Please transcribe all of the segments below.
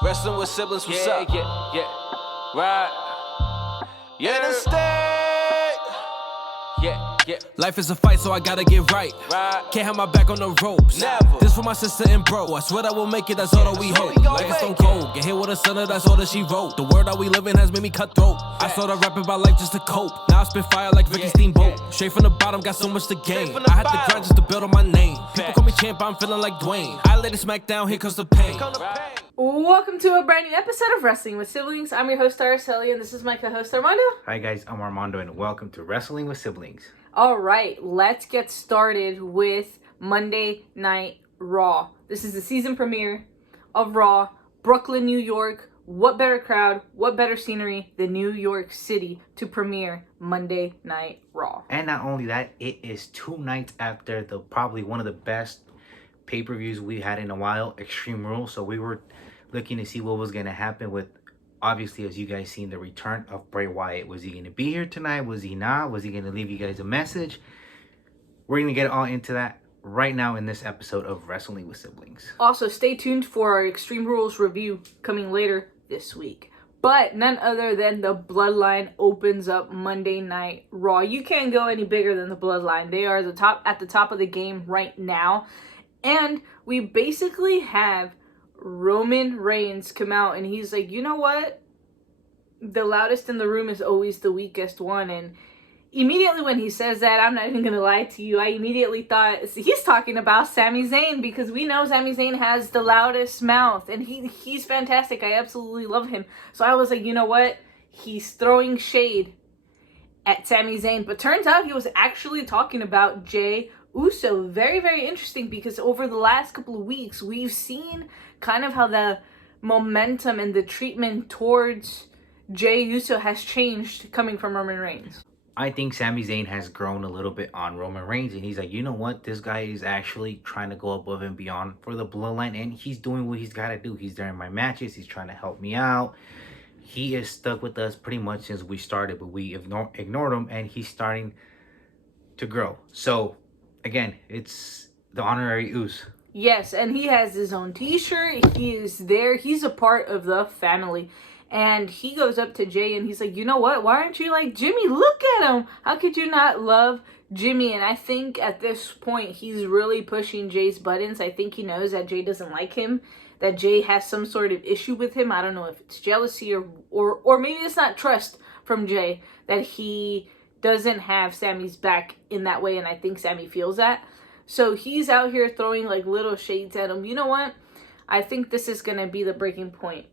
Wrestling with siblings, what's up? Yeah. Right. Yeah. In the state. Yeah. Life is a fight, so I gotta get right. Can't have my back on the ropes. Never. This for my sister and bro. I swear that we'll make it, that's all that we hope. Life is stone cold. Get hit with a sinner, that's all that she wrote. The world that we live in has made me cutthroat. I started rapping about life just to cope. Now I spit fire like Ricky Steamboat. Straight from the bottom, got so much to gain. I had to grind just to build on my name. People call me champ, I'm feeling like Dwayne. I laid it smack down, here comes the pain. Welcome to a brand new episode of Wrestling with Siblings. I'm your host, Araceli, and this is my co-host, Armando. Hi guys, I'm Armando and welcome to Wrestling with Siblings. Alright, let's get started with Monday Night Raw. This is the season premiere of Raw, Brooklyn, New York. What better crowd, what better scenery than New York City to premiere Monday Night Raw? And not only that, it is 2 nights after the probably one of the best pay-per-views we had in a while, Extreme Rules. So we were looking to see what was going to happen with, obviously, as you guys seen, the return of Bray Wyatt. Was he going to be here tonight? Was he not? Was he going to leave you guys a message? We're going to get all into that right now in this episode of Wrestling with Siblings. Also, stay tuned for our Extreme Rules review coming later this week. But none other than the Bloodline opens up Monday Night Raw. You can't go any bigger than the Bloodline. They are at the top of the game right now. And we basically have Roman Reigns come out and he's like, you know what? The loudest in the room is always the weakest one. And immediately when he says that, I'm not even going to lie to you, I immediately thought he's talking about Sami Zayn, because we know Sami Zayn has the loudest mouth and he's fantastic. I absolutely love him. So I was like, you know what? He's throwing shade at Sami Zayn. But turns out he was actually talking about Jey Uso. Very, very interesting, because over the last couple of weeks, we've seen kind of how the momentum and the treatment towards Jey Uso has changed coming from Roman Reigns. I think Sami Zayn has grown a little bit on Roman Reigns, and he's like, you know what? This guy is actually trying to go above and beyond for the Bloodline, and he's doing what he's got to do. He's there in my matches. He's trying to help me out. He is stuck with us pretty much since we started, but we ignored him, and he's starting to grow. So, again, it's the honorary Uso. Yes, and he has his own t-shirt. He is there. He's a part of the family. And he goes up to Jey and he's like, you know what? Why aren't you like Jimmy? Look at him. How could you not love Jimmy? And I think at this point, he's really pushing Jey's buttons. I think he knows that Jey doesn't like him, that Jey has some sort of issue with him. I don't know if it's jealousy or maybe it's not trust from Jey, that he doesn't have Sami's back in that way. And I think Sami feels that. So he's out here throwing like little shades at him. You know what? I think this is going to be the breaking point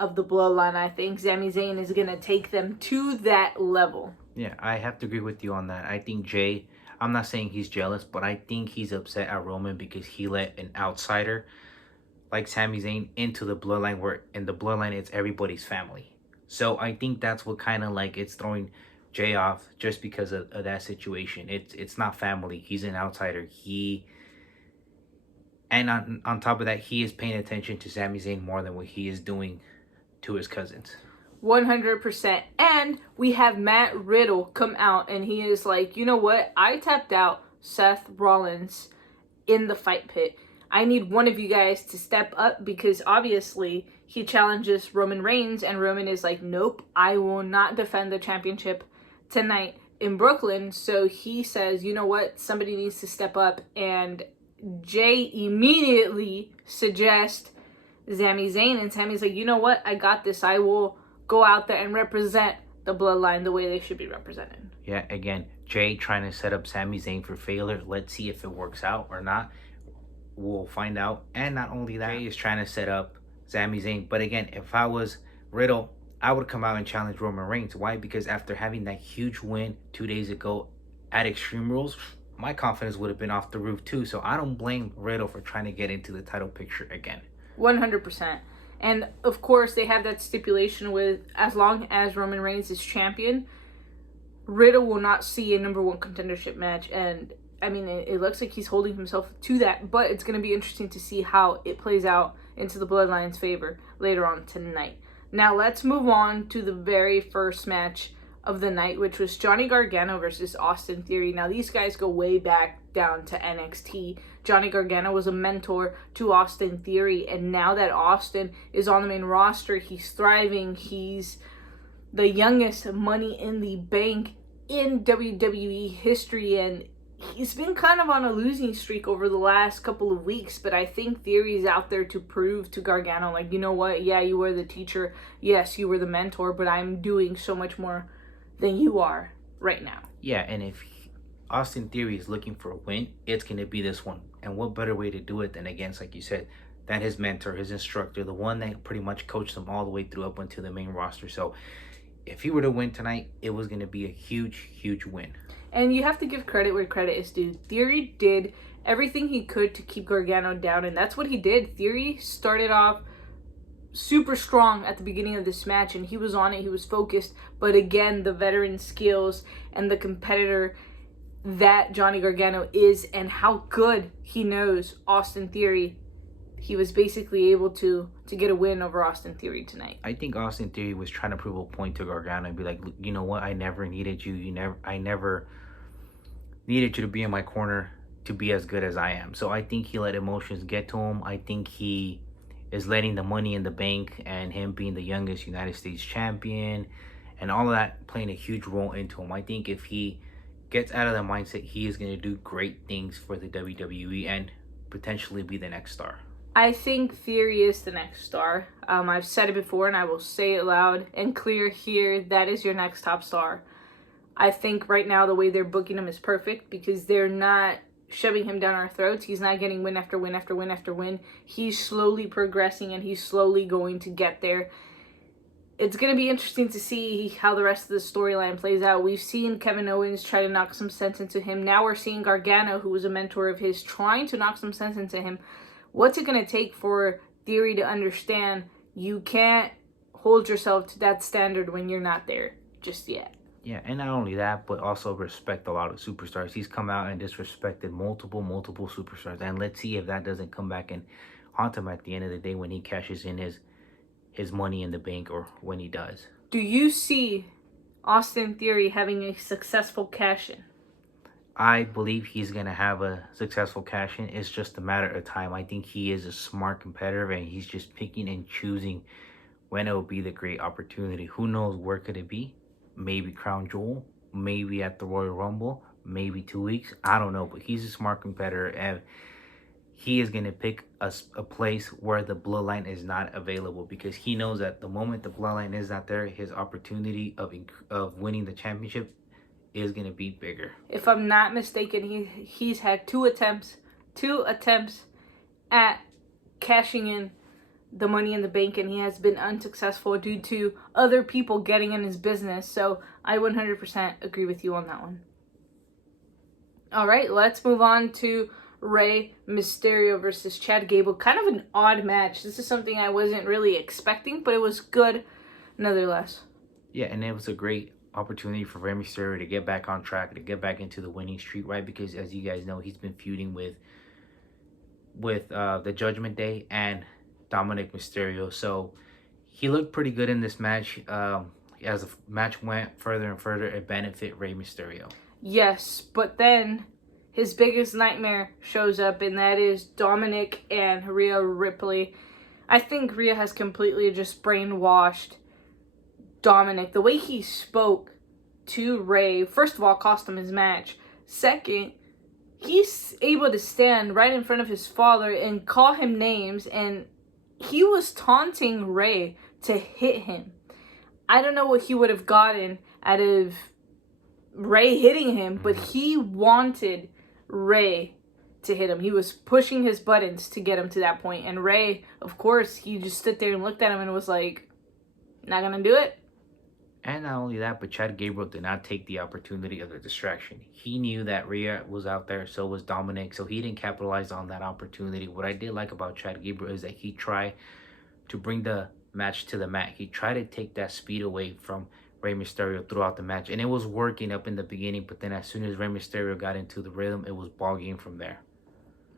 of the Bloodline. I think Sami Zayn is going to take them to that level. Yeah, I have to agree with you on that. I think Jey, I'm not saying he's jealous, but I think he's upset at Roman because he let an outsider like Sami Zayn into the Bloodline, where in the Bloodline it's everybody's family. So I think that's what kind of like it's throwing Jey off, just because of that situation. It's not family. He's an outsider. And on top of that, he is paying attention to Sami Zayn more than what he is doing to his cousins. 100%. And we have Matt Riddle come out and he is like, you know what? I tapped out Seth Rollins in the fight pit. I need one of you guys to step up, because obviously he challenges Roman Reigns and Roman is like, nope, I will not defend the championship tonight in Brooklyn. So he says, you know what? Somebody needs to step up. And Jey immediately suggests Sami Zayn, and Sami's like, you know what? I got this. I will go out there and represent the Bloodline the way they should be represented. Yeah, again, Jey trying to set up Sami Zayn for failure. Let's see if it works out or not. We'll find out. And not only that, Jey is trying to set up Sami Zayn. But again, if I was Riddle, I would come out and challenge Roman Reigns. Why? Because after having that huge win 2 days ago at Extreme Rules, my confidence would have been off the roof too. So I don't blame Riddle for trying to get into the title picture again. 100%. And of course, they have that stipulation with, as long as Roman Reigns is champion, Riddle will not see a number one contendership match. And I mean, it looks like he's holding himself to that, but it's going to be interesting to see how it plays out into the Bloodline's favor later on tonight. Now let's move on to the very first match of the night, which was Johnny Gargano versus Austin Theory. Now, these guys go way back down to NXT. Johnny Gargano was a mentor to Austin Theory, and now that Austin is on the main roster, he's thriving. He's the youngest Money in the Bank in WWE history, and he's been kind of on a losing streak over the last couple of weeks, but I think Theory's out there to prove to Gargano, like, you know what, yeah, you were the teacher, yes, you were the mentor, but I'm doing so much more than you are right now. Yeah, and if Austin Theory is looking for a win, it's going to be this one. And what better way to do it than against, like you said, than his mentor, his instructor, the one that pretty much coached him all the way through up onto the main roster. So if he were to win tonight, it was going to be a huge, huge win. And you have to give credit where credit is due. Theory did everything he could to keep Gargano down, and that's what he did. Theory started off super strong at the beginning of this match, and he was on it, he was focused. But again, the veteran skills and the competitor that Johnny Gargano is, and how good he knows Austin Theory, he was basically able to get a win over Austin Theory tonight. I think Austin Theory was trying to prove a point to Gargano and be like, you know what, I never needed you. I never needed you to be in my corner to be as good as I am. So I think he let emotions get to him. I think he is letting the Money in the Bank and him being the youngest United States champion and all of that playing a huge role into him. I think if he gets out of that mindset, he is going to do great things for the WWE and potentially be the next star. I think Theory is the next star. I've said it before and I will say it loud and clear here. That is your next top star. I think right now the way they're booking him is perfect because they're not shoving him down our throats. He's not getting win after win after win after win. He's slowly progressing and he's slowly going to get there. It's going to be interesting to see how the rest of the storyline plays out. We've seen Kevin Owens try to knock some sense into him. Now we're seeing Gargano, who was a mentor of his, trying to knock some sense into him. What's it going to take for Theory to understand you can't hold yourself to that standard when you're not there just yet? Yeah, and not only that, but also respect a lot of superstars. He's come out and disrespected multiple superstars. And let's see if that doesn't come back and haunt him at the end of the day when he cashes in his Money in the Bank, or when he does. Do you see Austin Theory having a successful cash-in? I believe he's going to have a successful cash-in. It's just a matter of time. I think he is a smart competitor, and he's just picking and choosing when it will be the great opportunity. Who knows where could it be? Maybe Crown Jewel, maybe at the Royal Rumble, maybe 2 weeks. I don't know, but he's a smart competitor, and he is going to pick a place where the bloodline is not available, because he knows that the moment the bloodline is not there, his opportunity of winning the championship is going to be bigger. If I'm not mistaken, he's had two attempts at cashing in the Money in the Bank, and he has been unsuccessful due to other people getting in his business. So I 100% agree with you on that one. All right, let's move on to Rey Mysterio versus Chad Gable. Kind of an odd match. This is something I wasn't really expecting, but it was good nonetheless. Yeah, and it was a great opportunity for Rey Mysterio to get back on track, to get back into the winning streak, right? Because as you guys know, he's been feuding with the Judgment Day and Dominic Mysterio. So he looked pretty good in this match. As the match went further and further, it benefited Rey Mysterio. Yes, but then his biggest nightmare shows up, and that is Dominic and Rhea Ripley. I think Rhea has completely just brainwashed Dominic. The way he spoke to Rey, first of all, cost him his match. Second, he's able to stand right in front of his father and call him names, and he was taunting Rey to hit him. I don't know what he would have gotten out of Rey hitting him, but he wanted Rey to hit him. He was pushing his buttons to get him to that point. And Rey, of course, he just stood there and looked at him and was like, not gonna do it. And not only that, but Chad Gable did not take the opportunity of the distraction. He knew that Rhea was out there, so was Dominic, so he didn't capitalize on that opportunity. What I did like about Chad Gable is that he tried to bring the match to the mat. He tried to take that speed away from Rey Mysterio throughout the match, and it was working up in the beginning, but then as soon as Rey Mysterio got into the rhythm, it was ball game from there.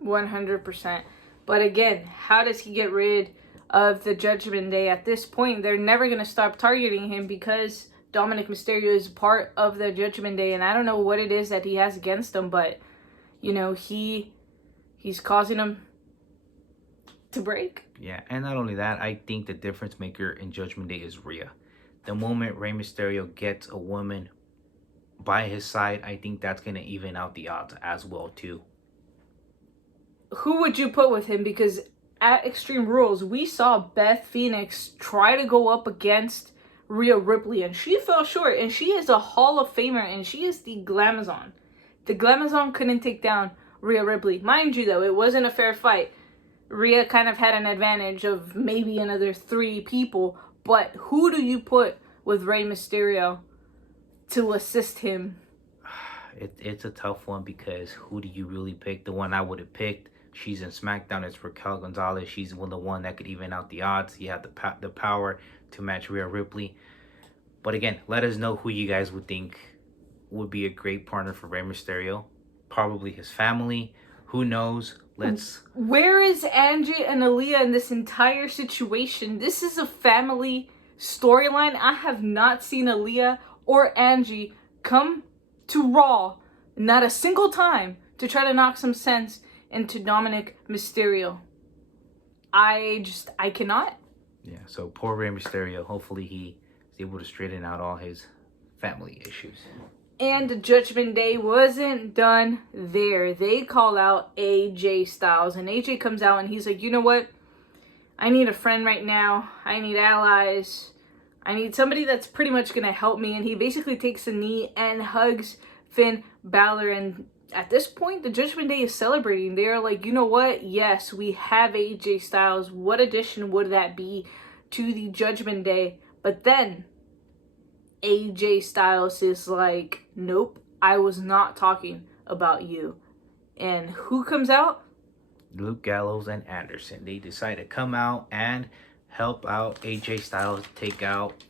100%. But again, how does he get rid of the Judgment Day? At this point, they're never going to stop targeting him because Dominic Mysterio is part of the Judgment Day, and I don't know what it is that he has against him, but, you know, he's causing him to break. Yeah, and not only that, I think the difference maker in Judgment Day is Rhea. The moment Rey Mysterio gets a woman by his side, I think that's going to even out the odds as well, too. Who would you put with him? Because at Extreme Rules, we saw Beth Phoenix try to go up against Rhea Ripley, and she fell short, and she is a Hall of Famer, and she is the Glamazon. The Glamazon couldn't take down Rhea Ripley. Mind you, though, it wasn't a fair fight. Rhea kind of had an advantage of maybe another 3 people, but who do you put with Rey Mysterio to assist him? It's a tough one, because who do you really pick? The one I would have picked, she's in SmackDown, it's Raquel Gonzalez. She's the one that could even out the odds. You have the power to match Rhea Ripley. But again, let us know who you guys would think would be a great partner for Rey Mysterio. Probably his family. Who knows? Where is Angie and Aaliyah in this entire situation? This is a family storyline. I have not seen Aaliyah or Angie come to Raw, not a single time, to try to knock some sense into Dominic Mysterio. I cannot. Yeah, so poor Rey Mysterio. Hopefully he is able to straighten out all his family issues. And Judgment Day wasn't done there. They call out AJ Styles, and AJ comes out and he's like, you know what? I need a friend right now. I need allies. I need somebody that's pretty much going to help me. And he basically takes a knee and hugs Finn Balor. And at this point, the Judgment Day is celebrating. They're like, you know what? Yes, we have AJ Styles. What addition would that be to the Judgment Day? But then AJ Styles is like, nope, I was not talking about you. And who comes out? Luke Gallows and Anderson. They decide to come out and help out AJ Styles take out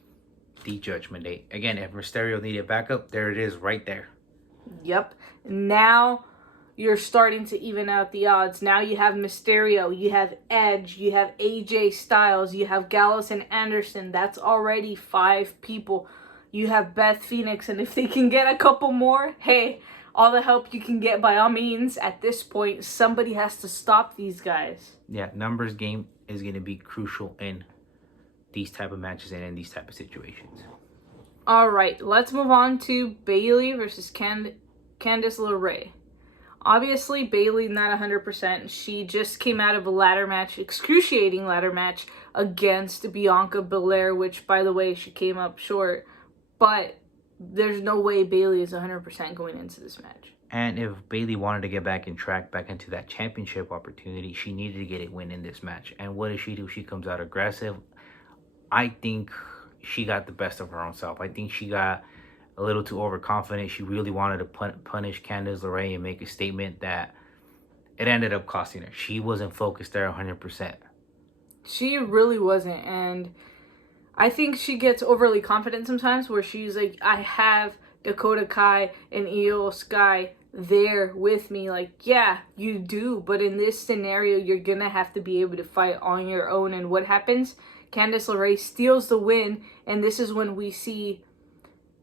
the Judgment Day. Again, if Mysterio needed backup, there it is right there. Yep. Now you're starting to even out the odds. Now you have Mysterio, you have Edge, you have AJ Styles, you have Gallows and Anderson. That's already 5 people. You have Beth Phoenix, and if they can get a couple more, hey, all the help you can get by all means. At this point, somebody has to stop these guys. Yeah, numbers game is going to be crucial in these type of matches and in these type of situations. All right, let's move on to Bayley versus Candice LeRae. Obviously, Bayley not 100%. She just came out of a ladder match, excruciating ladder match against Bianca Belair, which, by the way, she came up short. But there's no way Bayley is 100% going into this match. And if Bayley wanted to get back into that championship opportunity, she needed to get a win in this match. And what does she do? She comes out aggressive. I think she got the best of her own self. I think she got a little too overconfident. She really wanted to punish Candice LeRae and make a statement that it ended up costing her. She wasn't focused there 100%. She really wasn't. And I think she gets overly confident sometimes, where she's like, I have Dakota Kai and Io Sky there with me. Like, yeah, you do. But in this scenario, you're going to have to be able to fight on your own. And what happens? Candice LeRae steals the win. And this is when we see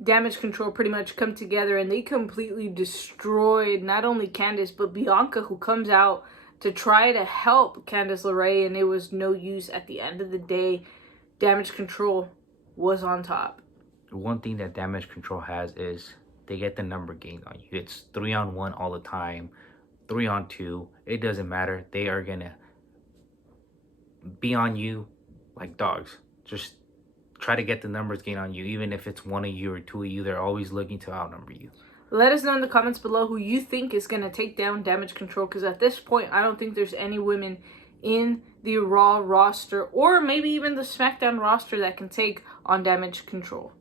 Damage Control pretty much come together. And they completely destroyed not only Candice, but Bianca, who comes out to try to help Candice LeRae. And it was no use at the end of the day. Damage Control was on top. One thing that Damage Control has is they get the number game on you. It's 3-on-1 all the time, 3-on-2. It doesn't matter. They are going to be on you like dogs. Just try to get the numbers gain on you. Even if it's 1 of you or 2 of you, they're always looking to outnumber you. Let us know in the comments below who you think is going to take down Damage Control. Because at this point, I don't think there's any women in the Raw roster, or maybe even the SmackDown roster, that can take on Damage Control.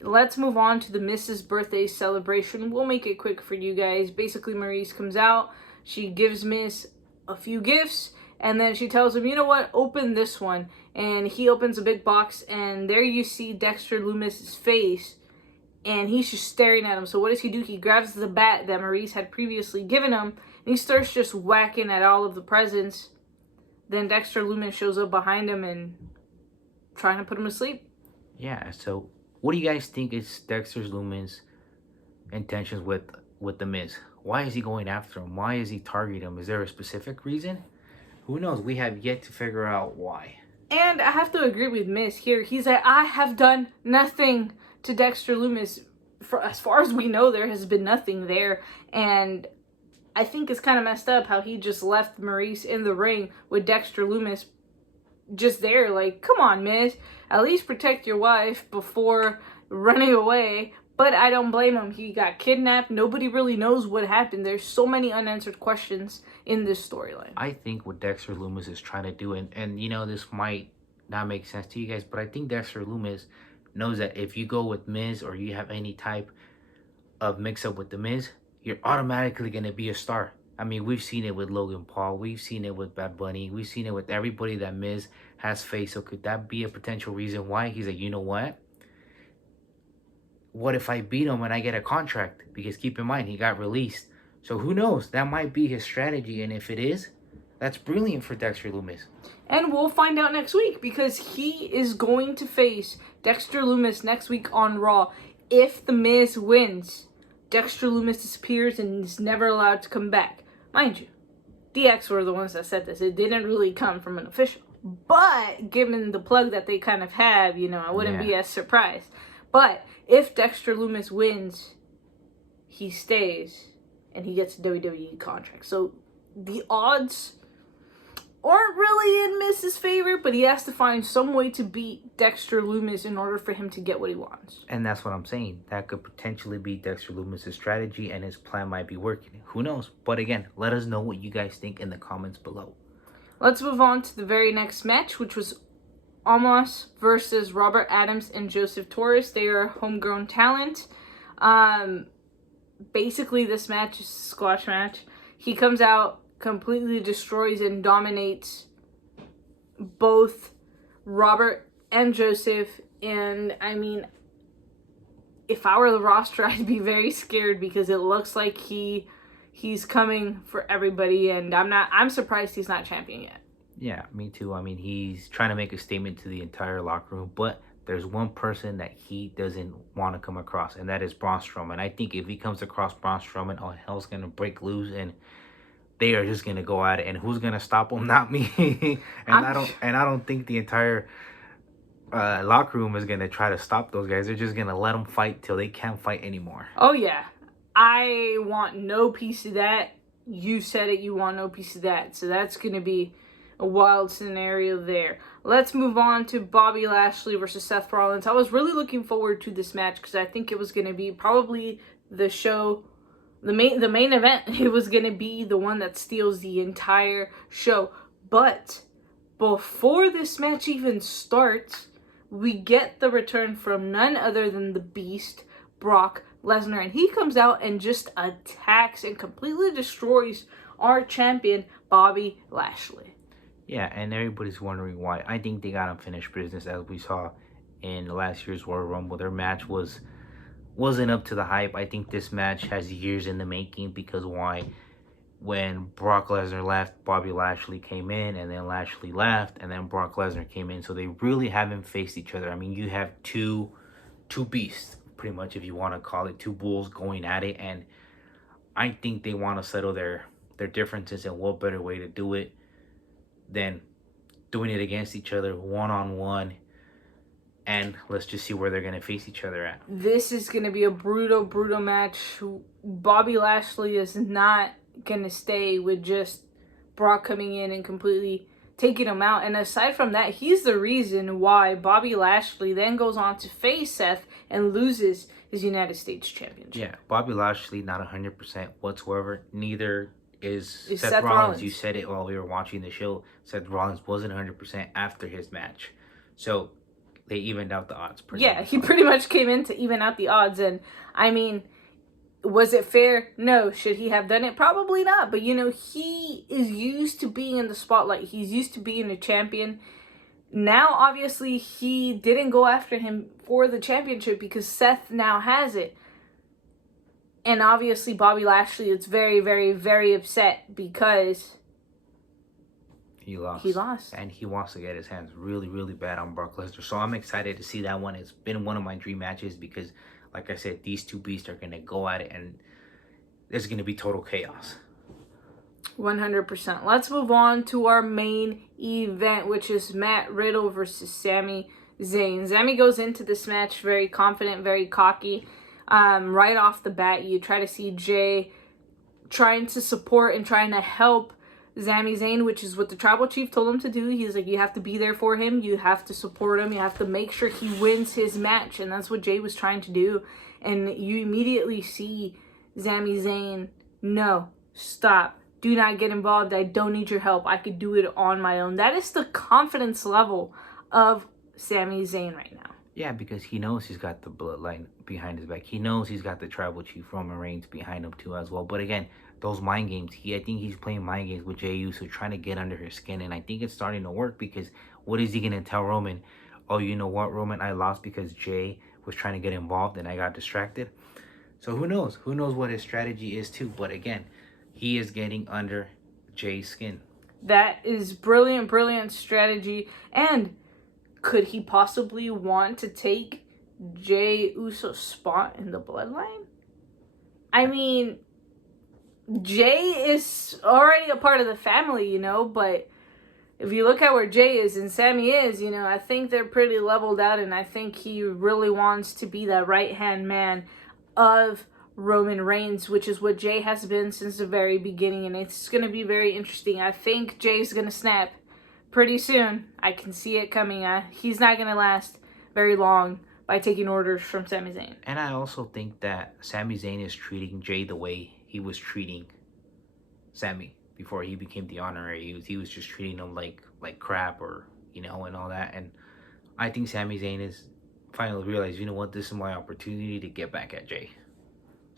Let's move on to the Miss's birthday celebration. We'll make it quick for you guys. Basically, Maryse comes out. She gives Miss a few gifts, and then she tells him, you know what, open this one. And he opens a big box, and there you see Dexter Lumis's face, and he's just staring at him. So what does he do? He grabs the bat that Maryse had previously given him, and he starts just whacking at all of the presents. Then Dexter Lumis shows up behind him and trying to put him to sleep. Yeah, so What do you guys think is Dexter Lumis' intentions with The Miz? Why is he going after him? Why is he targeting him? Is there a specific reason? Who knows? We have yet to figure out why. And I have to agree with Miz here. He's like, I have done nothing to Dexter Lumis. For as far as we know, there has been nothing there. And I think it's kind of messed up how he just left Maurice in the ring with Dexter Lumis just there. Like, come on, Miz. At least protect your wife before running away. But I don't blame him. He got kidnapped. Nobody really knows what happened. There's so many unanswered questions in this storyline. I think what Dexter Lumis is trying to do, and you know, this might not make sense to you guys, but I think Dexter Lumis knows that if you go with Miz or you have any type of mix-up with The Miz, you're automatically going to be a star. I mean, we've seen it with Logan Paul. We've seen it with Bad Bunny. We've seen it with everybody that Miz has faced. So could that be a potential reason why he's like, you know what? What if I beat him and I get a contract? Because keep in mind, he got released. So who knows? That might be his strategy. And if it is, that's brilliant for Dexter Lumis. And we'll find out next week because he is going to face Dexter Lumis next week on Raw. If The Miz wins, Dexter Lumis disappears and is never allowed to come back. Mind you, DX were the ones that said this. It didn't really come from an official. But given the plug that they kind of have, you know, I wouldn't be as surprised. But if Dexter Lumis wins, he stays and he gets a WWE contract. So the odds aren't really in Miz's favor, but he has to find some way to beat Dexter Lumis in order for him to get what he wants. And that's what I'm saying. That could potentially be Dexter Lumis' strategy, and his plan might be working. Who knows? But again, let us know what you guys think in the comments below. Let's move on to the very next match, which was Omos versus Robert Adams and Joseph Torres. They are homegrown talent. Basically, this match is a squash match. He comes out, completely destroys and dominates both Robert and Joseph. And I mean, if I were the roster, I'd be very scared because it looks like he's coming for everybody, and I'm surprised he's not champion yet. Yeah, me too. I mean, he's trying to make a statement to the entire locker room, but there's one person that he doesn't want to come across, and that is Braun Strowman. I think if he comes across Braun Strowman, all hell's gonna break loose, and they are just gonna go at it. And who's gonna stop him? Not me. I don't think the entire locker room is gonna try to stop those guys. They're just gonna let them fight till they can't fight anymore. Oh yeah, I want no piece of that. You said it. You want no piece of that. So that's gonna be a wild scenario there. Let's move on to Bobby Lashley versus Seth Rollins. I was really looking forward to this match because I think it was going to be probably the main event. It was going to be the one that steals the entire show. But before this match even starts, we get the return from none other than the Beast, Brock Lesnar. And he comes out and just attacks and completely destroys our champion, Bobby Lashley. Yeah, and everybody's wondering why. I think they got unfinished business, as we saw in last year's Royal Rumble. Their match wasn't up to the hype. I think this match has years in the making because why? When Brock Lesnar left, Bobby Lashley came in, and then Lashley left, and then Brock Lesnar came in. So they really haven't faced each other. I mean, you have two beasts, pretty much, if you want to call it, two bulls going at it, and I think they want to settle their differences, and what better way to do it than doing it against each other one-on-one, and let's just see where they're going to face each other at. This is going to be a brutal match. Bobby Lashley is not going to stay with just Brock coming in and completely taking him out. And aside from that, he's the reason why Bobby Lashley then goes on to face Seth and loses his United States Championship. Yeah, Bobby Lashley not 100% whatsoever. Neither is Seth Rollins. You said it while we were watching the show. Seth Rollins wasn't 100% after his match. So they evened out the odds. He pretty much came in to even out the odds. And I mean, was it fair? No. Should he have done it? Probably not. But you know, he is used to being in the spotlight. He's used to being a champion. Now, obviously, he didn't go after him for the championship because Seth now has it. And obviously, Bobby Lashley is very, very, very upset because He lost. He lost. And he wants to get his hands really, really bad on Brock Lesnar. So I'm excited to see that one. It's been one of my dream matches because, like I said, these two beasts are going to go at it and there's going to be total chaos. 100%. Let's move on to our main event, which is Matt Riddle versus Sami Zayn. Sami goes into this match very confident, very cocky. Right off the bat, you try to see Jay trying to support and trying to help Sami Zayn, which is what the tribal chief told him to do. He's like, you have to be there for him. You have to support him. You have to make sure he wins his match. And that's what Jay was trying to do. And you immediately see Sami Zayn, no, stop. Do not get involved. I don't need your help. I could do it on my own. That is the confidence level of Sami Zayn right now. Yeah, because he knows he's got the bloodline behind his back. He knows he's got the tribal chief Roman Reigns behind him too as well. But again, those mind games, I think he's playing mind games with Jey Uso, trying to get under his skin. And I think it's starting to work because what is he going to tell Roman? Oh, you know what, Roman? I lost because Jay was trying to get involved and I got distracted. So who knows? Who knows what his strategy is too? But again, he is getting under Jay's skin. That is brilliant, brilliant strategy. And could he possibly want to take Jey Uso's spot in the bloodline? I mean, Jay is already a part of the family, you know, but if you look at where Jay is and Sami is, you know, I think they're pretty leveled out, and I think he really wants to be that right-hand man of Roman Reigns, which is what Jay has been since the very beginning, and it's going to be very interesting. I think Jay's going to snap pretty soon. I can see it coming. He's not going to last very long by taking orders from Sami Zayn. And I also think that Sami Zayn is treating Jay the way he was treating Sami before he became the honorary. He was just treating him like crap, or, you know, and all that. And I think Sami Zayn is finally realized, you know what, this is my opportunity to get back at Jay.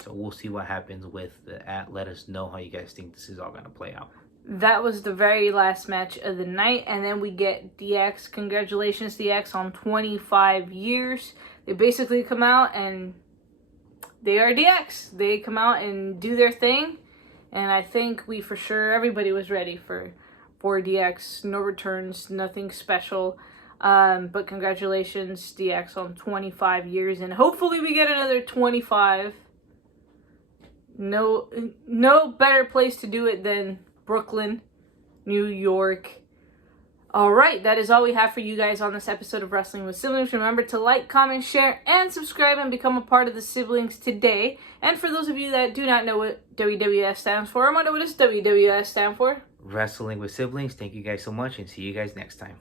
So we'll see what happens with the let us know how you guys think this is all going to play out. That was the very last match of the night, and then we get DX. Congratulations, DX, on 25 years. They basically come out and they are DX. They come out and do their thing, and I think everybody was ready for DX. No returns, nothing special, but congratulations, DX, on 25 years, and hopefully we get another 25. No better place to do it than Brooklyn, New York. Alright, that is all we have for you guys on this episode of Wrestling with Siblings. Remember to like, comment, share, and subscribe and become a part of the Siblings today. And for those of you that do not know what WWS stands for, I wonder what does WWS stand for? Wrestling with Siblings. Thank you guys so much and see you guys next time.